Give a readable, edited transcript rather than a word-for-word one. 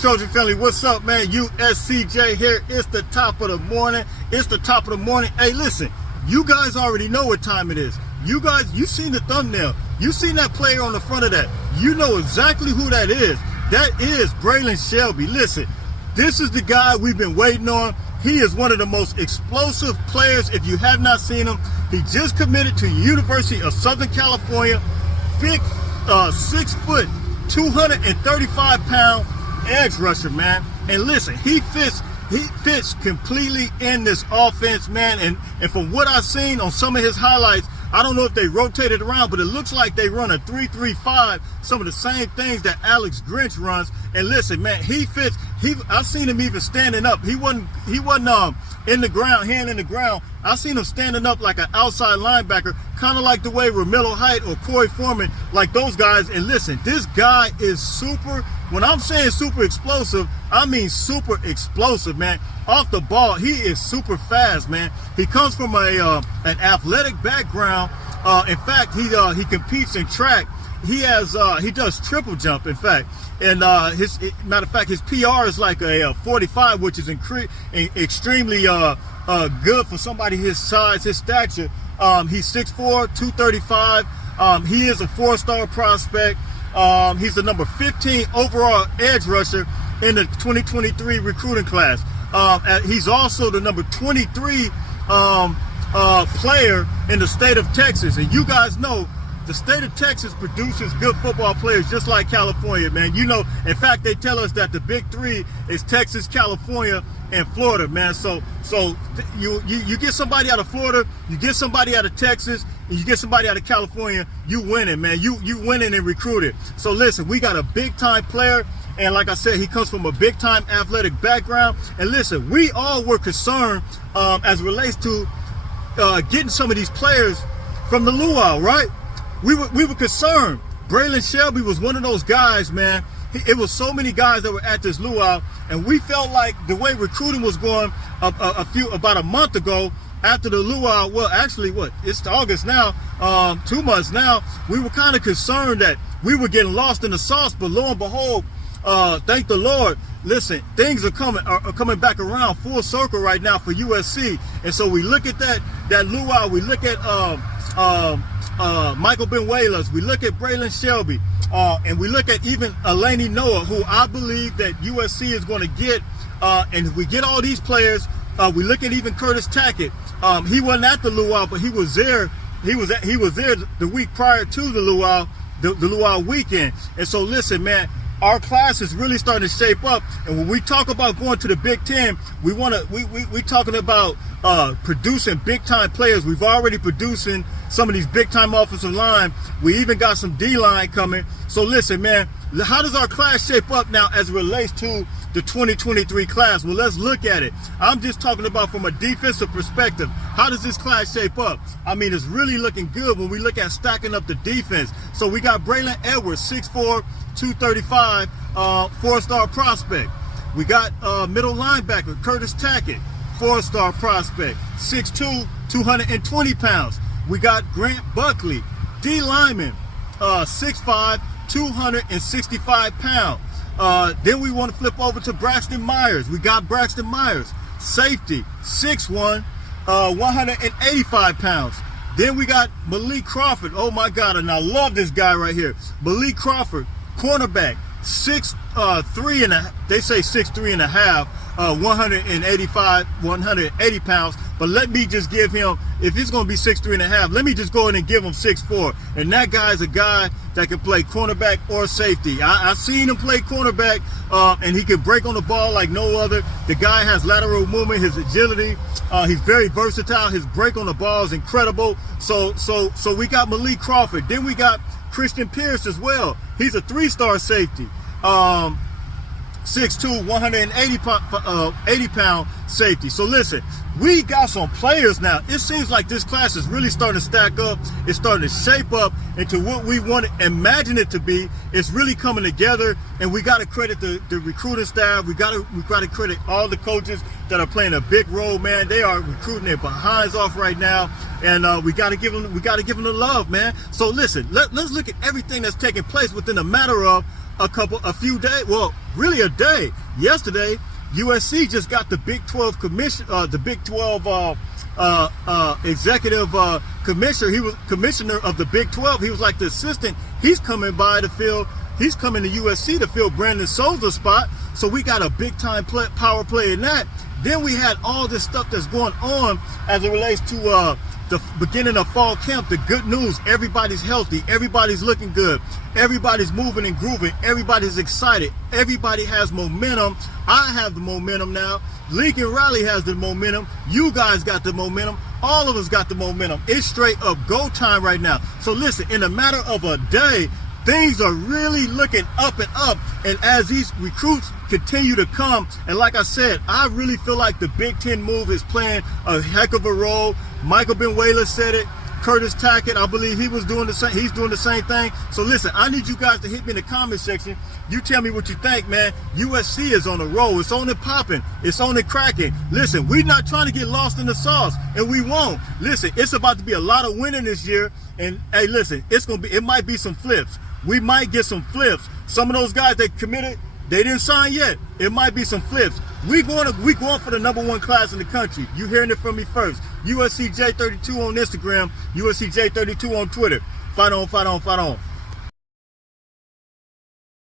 Trojan family, what's up, man? USCJ here. It's the top of the morning. Hey, listen, you guys already know what time it is. You guys, you seen the thumbnail. You seen that player on the front of that. You know exactly who that is. That is BRAYLAN SHELBY. Listen, this is the guy we've been waiting on. He is one of the most explosive players. If you have not seen him, he just committed to University of Southern California. Big 6 foot, 235 pound edge rusher, man. And listen, he fits completely in this offense, man. And from what I've seen on some of his highlights, I don't know if they rotated around, but it looks like they run a 3-3-5, some of the same things that Alex Grinch runs. And listen, man, he fits. I've seen him even standing up. He wasn't in the ground, hand in the ground. I seen him standing up like an outside linebacker, kind of like the way Romello Height or Corey Foreman, like those guys. And listen, this guy is super. When I'm saying super explosive, I mean super explosive, man. Off the ball, he is super fast, man. He comes from an athletic background. In fact, he competes in track. He does triple jump, in fact. And matter of fact, his PR is like a 45, which is extremely good for somebody his size, his stature. He's 6'4", 235. He is a 4-star prospect. He's the number 15 overall edge rusher in the 2023 recruiting class. He's also the number 23 player in the state of Texas. And you guys know the state of Texas produces good football players just like California, man. You know, in fact, they tell us that the big three is Texas, California, and Florida, man. So you get somebody out of Florida, you get somebody out of Texas, and you get somebody out of California, you winning, man. You winning and recruited. So listen, we got a big time player. And like I said, he comes from a big time athletic background. And listen, we all were concerned as it relates to getting some of these players from the luau, right? We were concerned. BRAYLAN SHELBY was one of those guys, man. It was so many guys that were at this luau, and we felt like the way recruiting was going about a month ago after the luau. Well, actually, it's August now, 2 months now. We were kind of concerned that we were getting lost in the sauce, but lo and behold, thank the Lord. Listen, things are coming back around full circle right now for USC, and so we look at that luau. We look at Michael Benuelas, we look at BRAYLAN SHELBY, and we look at even Eleni Noah, who I believe that USC is going to get. And if we get all these players, we look at even Curtis Tackett. He wasn't at the luau, but he was there. He was there the week prior to the luau, the luau weekend. And so listen, man, our class is really starting to shape up. And when we talk about going to the Big Ten, we talking about producing big time players. We've already producing some of these big time offensive line. We even got some D-line coming. So listen, man, how does our class shape up now as it relates to the 2023 class? Well, let's look at it. I'm just talking about from a defensive perspective. How does this class shape up? I mean, it's really looking good when we look at stacking up the defense. So we got Braylon Edwards, 6'4", 235, 4-star prospect. We got middle linebacker Curtis Tackett, 4-star prospect, 6'2", 220 pounds. We got Grant Buckley, D lineman, 6'5", 265 pounds. Then we want to flip over to Braxton Myers. We got Braxton Myers, safety, 6'1", 185 pounds. Then we got Malik Crawford. Oh my God, and I love this guy right here. Malik Crawford, cornerback, 6'3" and they say 6'3" and a half, 180 pounds. But let me just give him, if he's going to be 6'3" and a half, let me just go in and give him 6'4". And that guy's a guy that can play cornerback or safety. I've seen him play cornerback, and he can break on the ball like no other. The guy has lateral movement, his agility. He's very versatile. His break on the ball is incredible. So we got Malik Crawford. Then we got Christian Pierce as well. He's a 3-star safety. 6'2", 180-pound safety. So listen, we got some players now. It seems like this class is really starting to stack up. It's starting to shape up into what we want to imagine it to be. It's really coming together, and we got to credit the recruiting staff. We got to credit all the coaches that are playing a big role, man. They are recruiting their behinds off right now, and we got to give them the love, man. So listen, let's look at everything that's taking place within a matter of a few days. Well, really a day. Yesterday, USC just got the Big 12 executive commissioner. He was commissioner of the Big 12. He was like the assistant. He's coming to USC to fill Brandon Souza's spot. So we got a big time power play in that. Then we had all this stuff that's going on as it relates to the beginning of fall camp. The good news: everybody's healthy, everybody's looking good, everybody's moving and grooving, everybody's excited, everybody has momentum. I have the momentum now. Lincoln Riley has the momentum. You guys got the momentum. All of us got the momentum. It's straight up go time right now. So listen, in a matter of a day, things are really looking up and up. And as these recruits continue to come, and like I said, I really feel like the Big Ten move is playing a heck of a role. Michael Benuela said it. Curtis Tackett, I believe he was doing the same. He's doing the same thing. So listen, I need you guys to hit me in the comment section. You tell me what you think, man. USC is on a roll. It's on it popping. It's on it cracking. Listen, we're not trying to get lost in the sauce, and we won't. Listen, it's about to be a lot of winning this year. And hey, listen, it might be some flips. We might get some flips. Some of those guys that committed, they didn't sign yet. It might be some flips. We going for the #1 class in the country. You hearing it from me first. USCJ32 on Instagram, USCJ32 on Twitter. Fight on, fight on, fight on.